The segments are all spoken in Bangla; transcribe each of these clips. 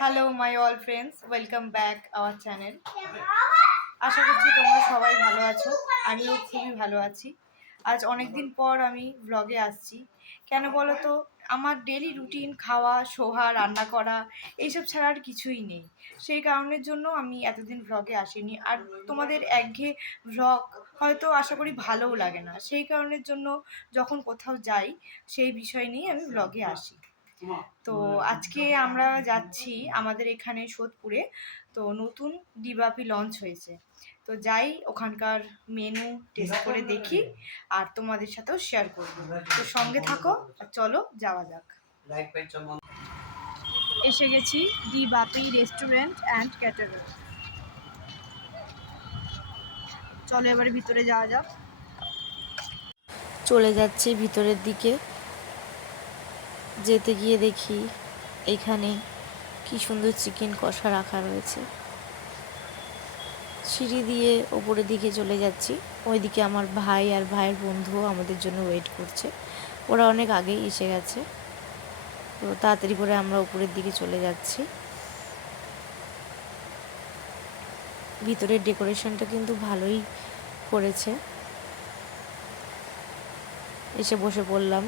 Hello my all friends, welcome back our channel. আশা করছি তোমরা সবাই ভালো আছো। আমিও খুবই ভালো আছি। আজ অনেক দিন পর আমি ব্লগে আসছি। কেন বলো তো, আমার ডেলি রুটিন খাওয়া, শোয়া, রান্না করা এইসব ছাড়া আর কিছুই নেই। সেই কারণের জন্য আমি এতদিন ব্লগে আসিনি। আর তোমাদের একঘেয়ে ব্লগ হয়তো আশা করি ভালোও লাগে না। সেই কারণের জন্য যখন কোথাও যাই সেই বিষয় নিয়ে আমি ব্লগে আসি। তো আজকে আমরা যাচ্ছি আমাদের এখানে সোদপুরে। তো নতুন ডিবাপি লঞ্চ হয়েছে। তো যাই, ওখানকার মেনু টেস্ট করে দেখি আর তোমাদের সাথেও শেয়ার করব। তো সঙ্গে থাকো আর চলো যাওয়া যাক। এসে গেছি ডিবাপি রেস্টুরেন্ট অ্যান্ড ক্যাটারার। চলো এবারে ভিতরে যাওয়া যাক। চলে যাচ্ছি ভিতরের দিকে। যেতে গিয়ে দেখি এখানে কি সুন্দর চিকেন কষা রাখা রয়েছে। সিঁড়ি দিয়ে ওপরের দিকে চলে যাচ্ছি। ওইদিকে আমার ভাই আর ভাইয়ের বন্ধুও আমাদের জন্য ওয়েট করছে। ওরা অনেক আগেই এসে গেছে। তো তাড়াতাড়ি করে আমরা উপরের দিকে চলে যাচ্ছি। ভিতরের ডেকোরেশনটা কিন্তু ভালোই করেছে। এসে বসে পড়লাম।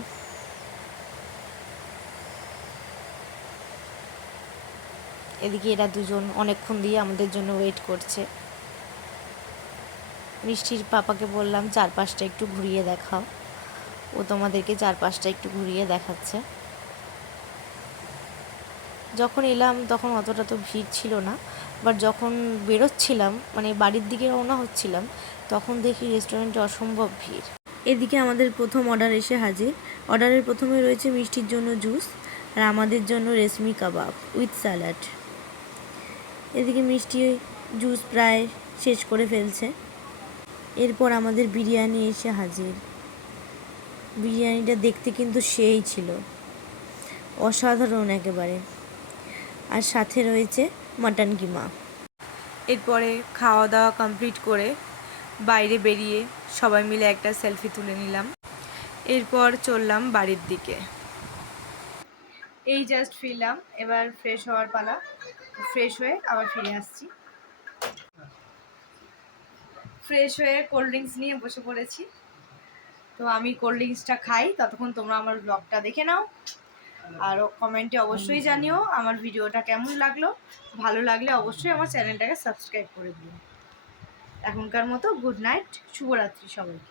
এদিকে এরা দুজন অনেকক্ষণ দিয়ে আমাদের জন্য ওয়েট করছে। মিষ্টির পাপাকে বললাম চারপাশটা একটু ঘুরিয়ে দেখাও। ও তোমাদেরকে চারপাশটা একটু ঘুরিয়ে দেখাচ্ছে। যখন এলাম তখন অতটা তো ভিড় ছিল না, বাট যখন বেরোচ্ছিলাম মানে বাড়ির দিকে রওনা হচ্ছিলাম তখন দেখি রেস্টুরেন্টে অসম্ভব ভিড়। এদিকে আমাদের প্রথম অর্ডার এসে হাজির। অর্ডারের প্রথমে রয়েছে মিষ্টির জন্য জুস আর আমাদের জন্য রেশমি কাবাব উইথ স্যালাড। এদিকে মিষ্টি জুস প্রায় শেষ করে ফেলছে। এরপর আমাদের বিরিয়ানি এসে হাজির। বিরিয়ানিটা দেখতে কিন্তু সেই ছিল, অসাধারণ একেবারে। আর সাথে রয়েছে মাটন কিমা। এরপরে খাওয়া দাওয়া কমপ্লিট করে বাইরে বেরিয়ে সবাই মিলে একটা সেলফি তুলে নিলাম। এরপর চললাম বাড়ির দিকে। এই জাস্ট ফিরলাম, এবার ফ্রেশ হওয়ার পালা। ফ্রেশ হয়ে আবার ফিরে আসছি। ফ্রেশ হয়ে কোল্ড ড্রিঙ্কস নিয়ে বসে পড়েছি। তো আমি কোল্ড ড্রিঙ্কসটা খাই, ততক্ষণ তোমরা আমার ব্লগটা দেখে নাও। আর কমেন্টে অবশ্যই জানিও আমার ভিডিওটা কেমন লাগলো। ভালো লাগলে অবশ্যই আমার চ্যানেলটাকে সাবস্ক্রাইব করে দিও। এখনকার মতো গুড নাইট, শুভরাত্রি সবাইকে।